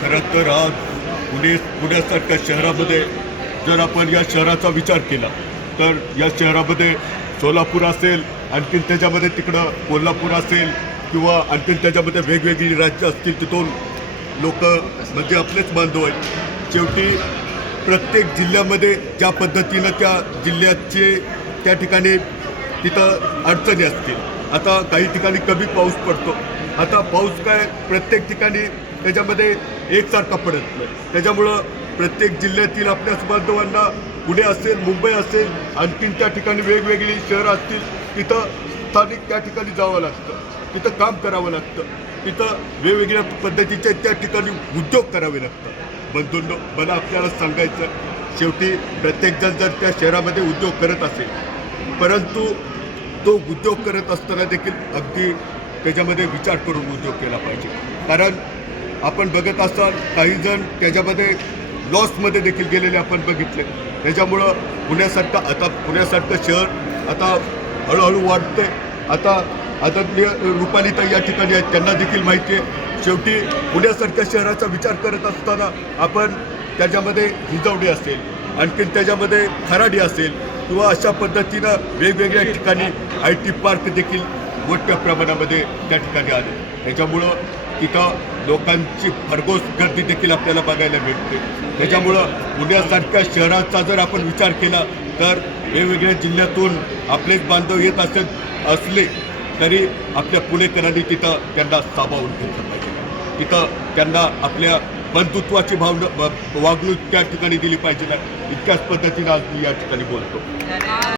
खरं तर आज पुणे पुण्यासारख्या शहरामध्ये जर आपण या शहराचा विचार केला तर या शहरामध्ये सोलापूर असेल आणखीन त्याच्यामध्ये तिकडं कोल्हापूर असेल किंवा आणखीन त्याच्यामध्ये वेगवेगळी राज्य असतील तिथून लोक म्हणजे आपलेच बांधव आहेत. शेवटी प्रत्येक जिल्ह्यामध्ये ज्या पद्धतीनं त्या जिल्ह्याचे त्या ठिकाणी तिथं अडचणी असतील. आता काही ठिकाणी कमी पाऊस पडतो. आता पाऊस काय प्रत्येक ठिकाणी त्याच्यामध्ये एकसारखा पडत नाही त्याच्यामुळं प्रत्येक जिल्ह्यातील आपल्या बांधवांना पुणे असेल मुंबई असेल आणखीन त्या ठिकाणी वेगवेगळी शहरं असतील तिथं स्थानिक त्या ठिकाणी जावं लागतं. तिथं काम करावं लागतं. तिथं वेगवेगळ्या पद्धतीचे त्या ठिकाणी उद्योग करावे लागतात. बंधूंनो मला आपल्याला सांगायचं शेवटी प्रत्येकजण जर त्या शहरामध्ये उद्योग करत असेल परंतु तो उद्योग करत असताना देखील अगदी त्याच्यामध्ये विचार करून उद्योग केला पाहिजे. कारण आपण बघत असाल काही जण त्याच्यामध्ये लॉसमध्ये देखील गेलेले आपण बघितले. त्याच्यामुळं पुण्यासारखं आता पुण्यासारखं शहर आता हळूहळू वाढते आता आदरणीय रुपालीताई या ठिकाणी आहेत त्यांना देखील माहिती आहे. शेवटी पुण्यासारख्या शहराचा विचार करत असताना आपण त्याच्यामध्ये हिजवडी असेल आणखीन त्याच्यामध्ये खराडी असेल किंवा अशा पद्धतीनं वेगवेगळ्या ठिकाणी आय टी पार्क देखील मोठ्या प्रमाणामध्ये त्या ठिकाणी आले. त्याच्यामुळं तिथं लोकांची भरघोस गर्दी देखील आपल्याला बघायला मिळते. त्याच्यामुळं पुण्यासारख्या शहराचा जर आपण विचार केला तर वेगवेगळ्या जिल्ह्यातून आपलेच बांधव येत असत असले तरी आपल्या पुणेकरांनी तिथं त्यांना सामावून घेतलं पाहिजे. तिथं त्यांना आपल्या बंधुत्वाची भावना वागणूक त्या ठिकाणी दिली पाहिजे ना. इतक्याच पद्धतीनं आज मी या ठिकाणी बोलतो.